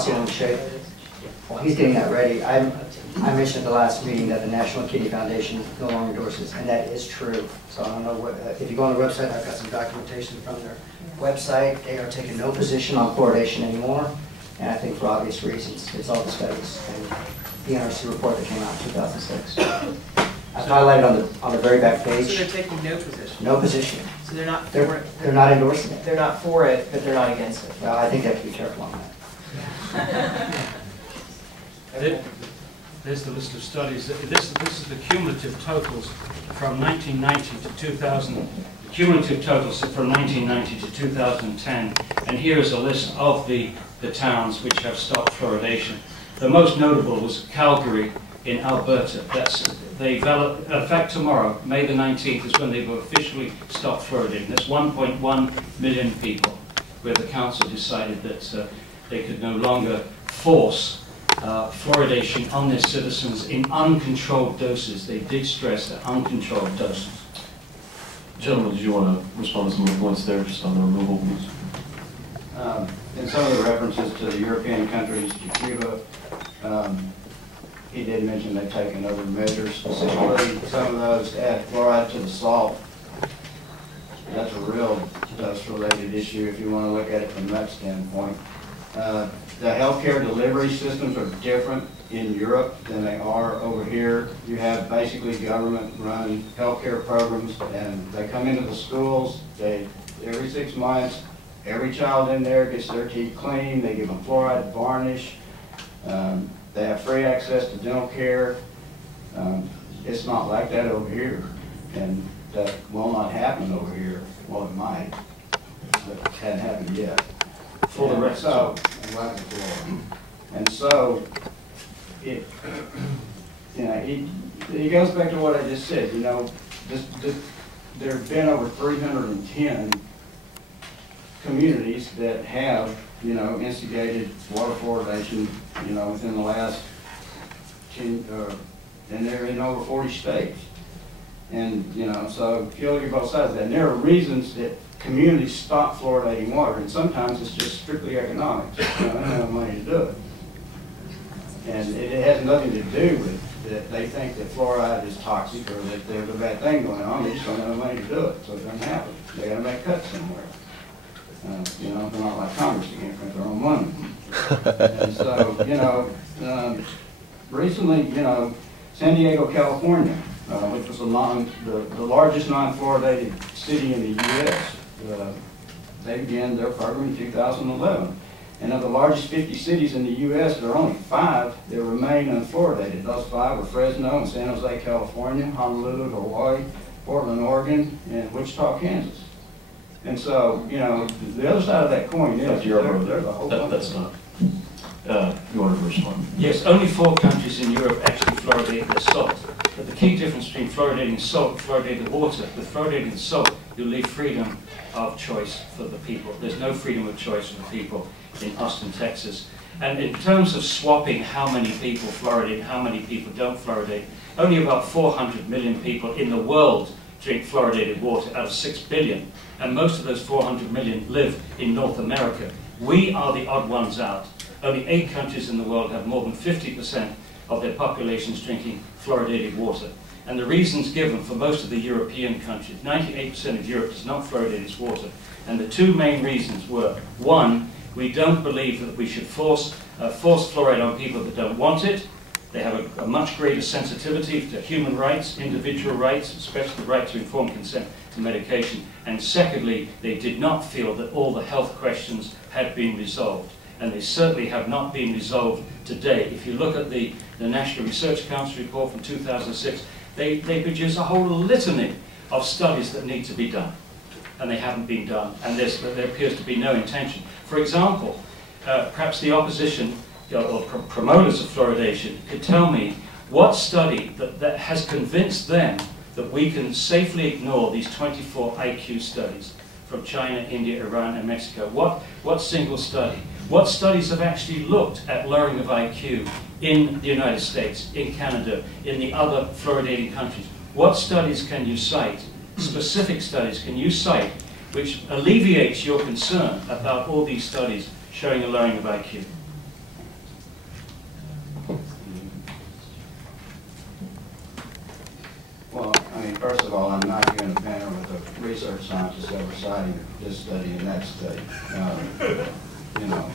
see it on the shape. While he's getting that ready, I mentioned at the last meeting that the National Kidney Foundation no longer endorses, and that is true. So I don't know what, if you go on the website, I've got some documentation from their website. They are taking no position on fluoridation anymore, and I think for obvious reasons. It's all the studies and the NRC report that came out in 2006. I've highlighted on the very back page. So they're taking no position? No position. So they're not for it? They're not endorsing it. They're not for it, but they're not against it? Well, I think they have to be careful on that. There's the list of studies. This is the cumulative totals from 1990 to 2000. The cumulative totals from 1990 to 2010. And here is a list of the towns which have stopped fluoridation. The most notable was Calgary in Alberta. In fact, tomorrow, May the 19th, is when they will officially stop fluoridating. That's 1.1 million people, where the council decided that they could no longer force fluoridation on their citizens in uncontrolled doses. They did stress that uncontrolled doses. Gentlemen, did you want to respond to some of the points there, just on the removal, please? In some of the references to the European countries, to Cuba, he did mention they've taken other measures, specifically some of those add fluoride to the salt. That's a real dust-related issue if you want to look at it from that standpoint. The healthcare delivery systems are different in Europe than they are over here. You have basically government-run healthcare programs, and they come into the schools. Every 6 months, every child in there gets their teeth cleaned. They give them fluoride varnish. They have free access to dental care. It's not like that over here, and that will not happen over here. Well, it might, but it hadn't happened yet. For the rest. And so, it goes back to what I just said. You know, there have been over 310 communities that have, instigated water fluoridation, within the last 10, and they're in over 40 states. And, so if you look at both sides of that, and there are reasons that communities stop fluoridating water, and sometimes it's just strictly economics. They don't have money to do it. And it has nothing to do with that they think that fluoride is toxic or that there's a bad thing going on. They just don't have money to do it, so it doesn't happen. They got to make cuts somewhere. They're not like Congress, they can't print their own money. And so, recently, San Diego, California, which was the largest non-fluoridated city in the U.S., they began their program in 2011. And of the largest 50 cities in the U.S., there are only 5 that remain unfluoridated. Those 5 were Fresno and San Jose, California, Honolulu, Hawaii, Portland, Oregon, and Wichita, Kansas. And so, the other side of that coin is there's a whole bunch. That's not. You want to respond? Yes, only 4 countries in Europe actually fluoridate their salt. But the key difference between fluoridating salt and fluoridated water, with fluoridating salt, you leave freedom of choice for the people. There's no freedom of choice for the people in Austin, Texas. And in terms of swapping how many people fluoridate, how many people don't fluoridate, only about 400 million people in the world drink fluoridated water out of 6 billion. And most of those 400 million live in North America. We are the odd ones out. Only 8 countries in the world have more than 50% of their populations drinking fluoridated water. And the reasons given for most of the European countries, 98% of Europe does not fluoridate its water. And the 2 main reasons were, 1, we don't believe that we should force fluoride on people that don't want it. They have a much greater sensitivity to human rights, individual rights, especially the right to informed consent to medication. And secondly, they did not feel that all the health questions had been resolved. And they certainly have not been resolved today. If you look at the National Research Council report from 2006, they produce a whole litany of studies that need to be done. And they haven't been done. And there appears to be no intention. For example, perhaps the opposition or promoters of fluoridation could tell me what study that has convinced them that we can safely ignore these 24 IQ studies from China, India, Iran, and Mexico. What single study? What studies have actually looked at lowering of IQ in the United States, in Canada, in the other fluoridating countries? What studies can you cite, specific studies can you cite, which alleviates your concern about all these studies showing a lowering of IQ? First of all, I'm not here in a panel with a research scientist ever citing this study and that study. You know,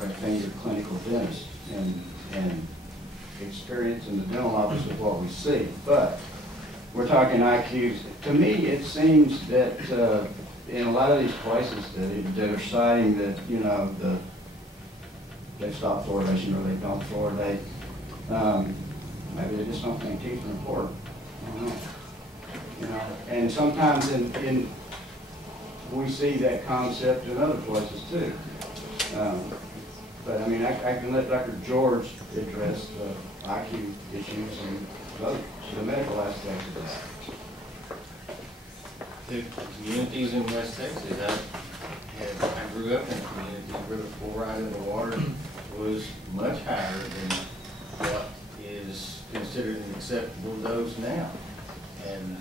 but being a clinical dentist and experience in the dental office with what we see. But we're talking IQs. To me, it seems that in a lot of these places that are citing that, you know, they stop fluoridation or they don't fluoridate, maybe they just don't think teeth are important. I don't know. You know, and sometimes we see that concept in other places too. But I mean, I can let Dr. George address the IQ issues and the medical aspects of that. The communities in West Texas, I grew up in a community where the fluoride in the water was much higher than what is considered an acceptable dose now. And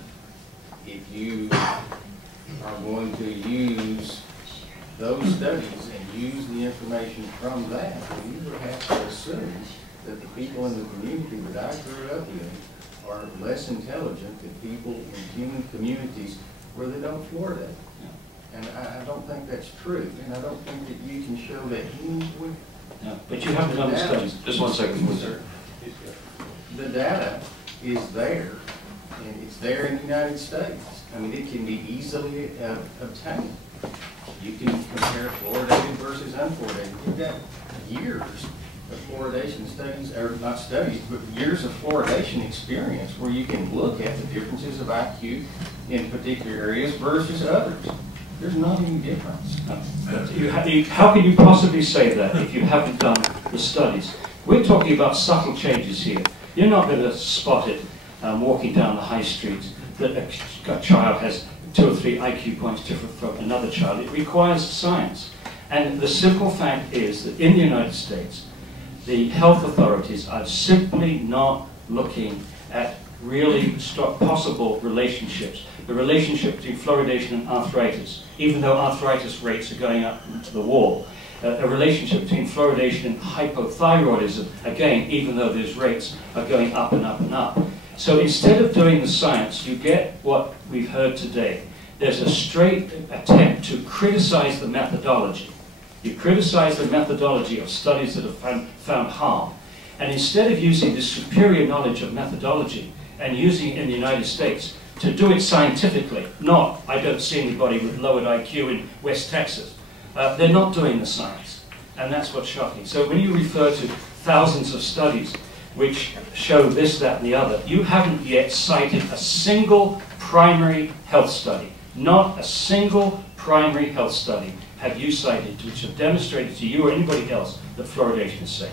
if you are going to use those studies and use the information from that, you would have to assume that the people in the community that I grew up in are less intelligent than people in human communities where they don't fluoridate. And I don't think that's true, and I don't think that you can show that anywhere. No, but you haven't done the studies. Just 1 second, please. The data is there, and it's there in the United States. I mean, it can be easily obtained. You can compare fluoridated versus unfluoridated. You've got years of fluoridation studies, or not studies, but years of fluoridation experience where you can look at the differences of IQ in particular areas versus others. There's not any difference. How can you possibly say that if you haven't done the studies? We're talking about subtle changes here. You're not going to spot it walking down the high street that a child has 2 or 3 IQ points different from another child. It requires science. And the simple fact is that in the United States, the health authorities are simply not looking at really possible relationships. The relationship between fluoridation and arthritis, even though arthritis rates are going up to the wall. A relationship between fluoridation and hypothyroidism, again, even though those rates are going up and up and up. So instead of doing the science, you get what we've heard today. There's a straight attempt to criticize the methodology. You criticize the methodology of studies that have found harm. And instead of using the superior knowledge of methodology and using it in the United States to do it scientifically, I don't see anybody with lowered IQ in West Texas. They're not doing the science. And that's what's shocking. So when you refer to thousands of studies which show this, that, and the other, you haven't yet cited a single primary health study. Not a single primary health study have you cited which have demonstrated to you or anybody else that fluoridation is safe.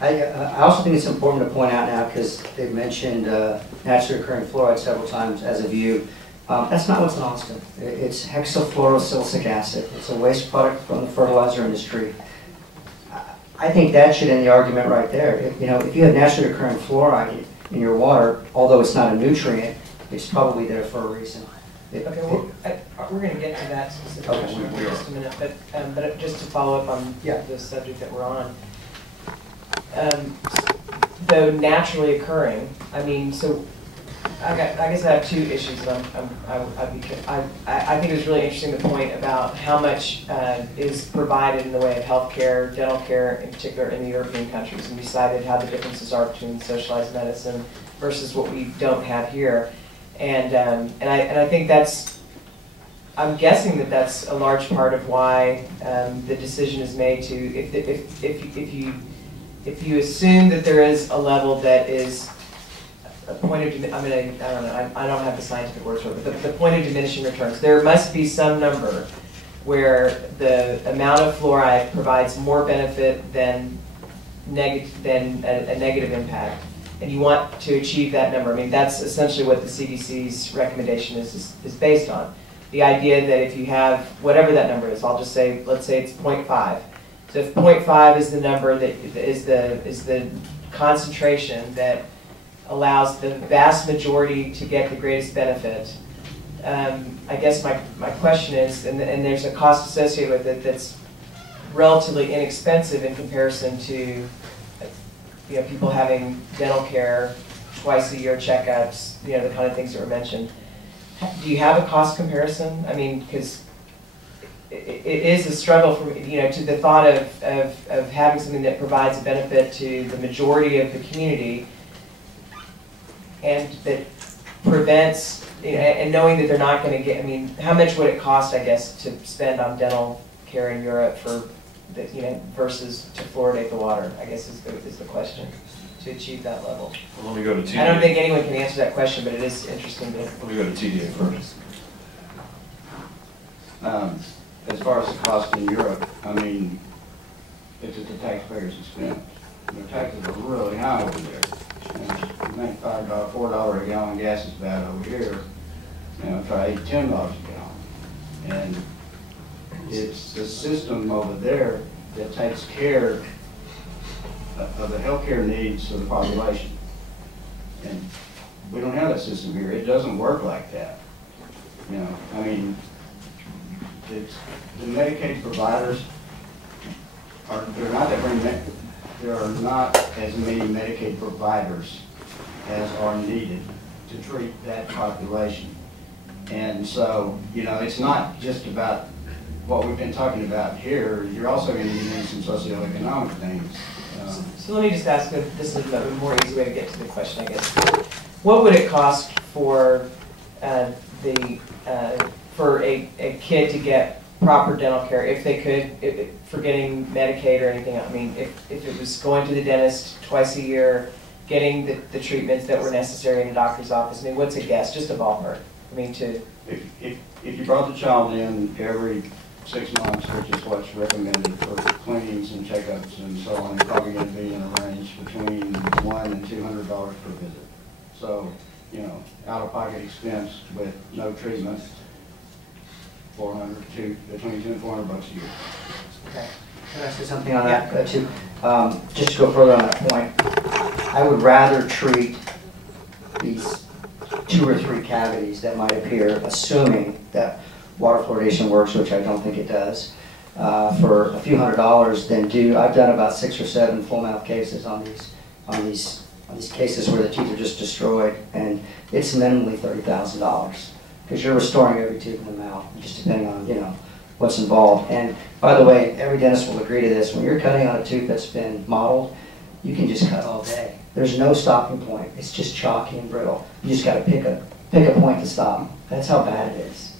I also think it's important to point out now, because they've mentioned naturally occurring fluoride several times as a view. That's not what's in Austin. It's hexafluorosilicic acid. It's a waste product from the fertilizer industry. I think that should end the argument right there. If you have naturally occurring fluoride in your water, although it's not a nutrient, it's probably there for a reason. Okay, well, we're going to get to that specific issue in just a minute, but just to follow up on the subject that we're on. Though naturally occurring, I mean, so I guess I have 2 issues that I think it was really interesting, the point about how much is provided in the way of health care, dental care, in particular in the European countries, and we cited how the differences are between socialized medicine versus what we don't have here. And I think I'm guessing that that's a large part of why the decision is made to, if you assume that there is a level that is a point of, I don't have the scientific words for it, but the point of diminishing returns. There must be some number where the amount of fluoride provides more benefit than a negative impact. And you want to achieve that number. I mean, that's essentially what the CDC's recommendation is based on. The idea that if you have whatever that number is, I'll just say, let's say it's 0.5. So if 0.5 is the number that is the concentration that allows the vast majority to get the greatest benefit, I guess my question is, and there's a cost associated with it that's relatively inexpensive in comparison to people having dental care, twice a year checkups, the kind of things that were mentioned. Do you have a cost comparison? I mean, because it is a struggle for to the thought of having something that provides a benefit to the majority of the community, and that prevents, and knowing that they're not going to get. I mean, how much would it cost, I guess, to spend on dental care in Europe for versus to fluoridate the water? I guess is the question, to achieve that level. Well, let me go to TDA. I don't think anyone can answer that question, but it is interesting to. Let me go to TDA first. As far as the cost in Europe, I mean, it's at the taxpayer's expense. The taxes are really high over there. You think $5, $4 a gallon gas is bad over here. Try $8, $10 a gallon. And it's the system over there that takes care of the healthcare needs of the population. And we don't have that system here. It doesn't work like that. I mean, the Medicaid providers there are not as many Medicaid providers as are needed to treat that population. And so, it's not just about what we've been talking about here. You're also going to get into some socioeconomic things. So let me just ask, this is a more easy way to get to the question, I guess. What would it cost for for a kid to get proper dental care if they could, for getting Medicaid or anything else? I mean, if it was going to the dentist twice a year, getting the treatments that were necessary in a doctor's office. I mean, what's a guess? Just a ballpark. I mean, if you brought the child in every 6 months, which is what's recommended for cleanings and checkups and so on, you're probably going to be in a range between $100 and $200 per visit. So, out-of-pocket expense with no treatment, between $200 and $400 a year. Okay. Can I say something on that too? Just to go further on that point, I would rather treat these 2 or 3 cavities that might appear, assuming that water fluoridation works, which I don't think it does, for a few $100s than I've done about 6 or 7 full mouth cases on these cases where the teeth are just destroyed, and it's minimally $30,000 because you're restoring every tooth in the mouth, just depending on what's involved. And by the way, every dentist will agree to this. When you're cutting on a tooth that's been modeled, you can just cut all day. There's no stopping point. It's just chalky and brittle. You just got to pick a point to stop. That's how bad it is.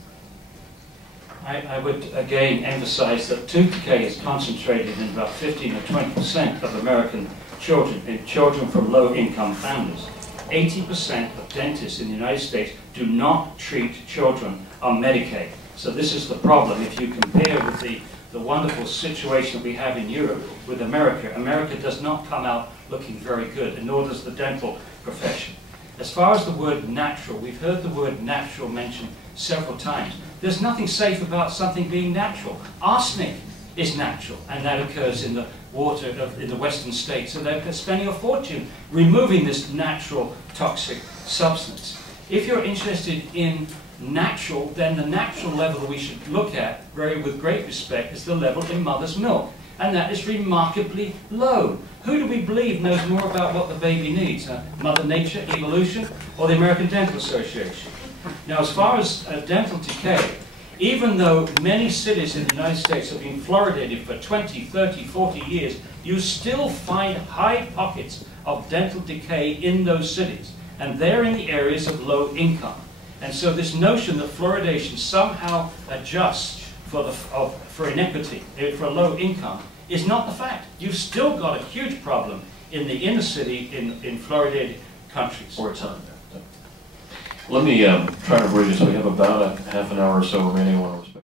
I would again emphasize that tooth decay is concentrated in about 15 or 20% of American children from low-income families. 80% of dentists in the United States do not treat children on Medicaid. So this is the problem. If you compare with the wonderful situation that we have in Europe with America, America does not come out looking very good, and nor does the dental profession. As far as the word natural, we've heard the word natural mentioned several times. There's nothing safe about something being natural. Arsenic is natural, and that occurs in the water in the western states. So they're spending a fortune removing this natural toxic substance. If you're interested in natural, then the natural level that we should look at, with great respect, is the level in mother's milk. And that is remarkably low. Who do we believe knows more about what the baby needs? Mother Nature, evolution, or the American Dental Association? Now, as far as dental decay, even though many cities in the United States have been fluoridated for 20, 30, 40 years, you still find high pockets of dental decay in those cities. And they're in the areas of low income. And so this notion that fluoridation somehow adjusts for inequity, for low income, is not the fact. You've still got a huge problem in the inner city in fluoridated countries. For a time. Let me try to bridge this. We have about a half an hour or so remaining. I want to respect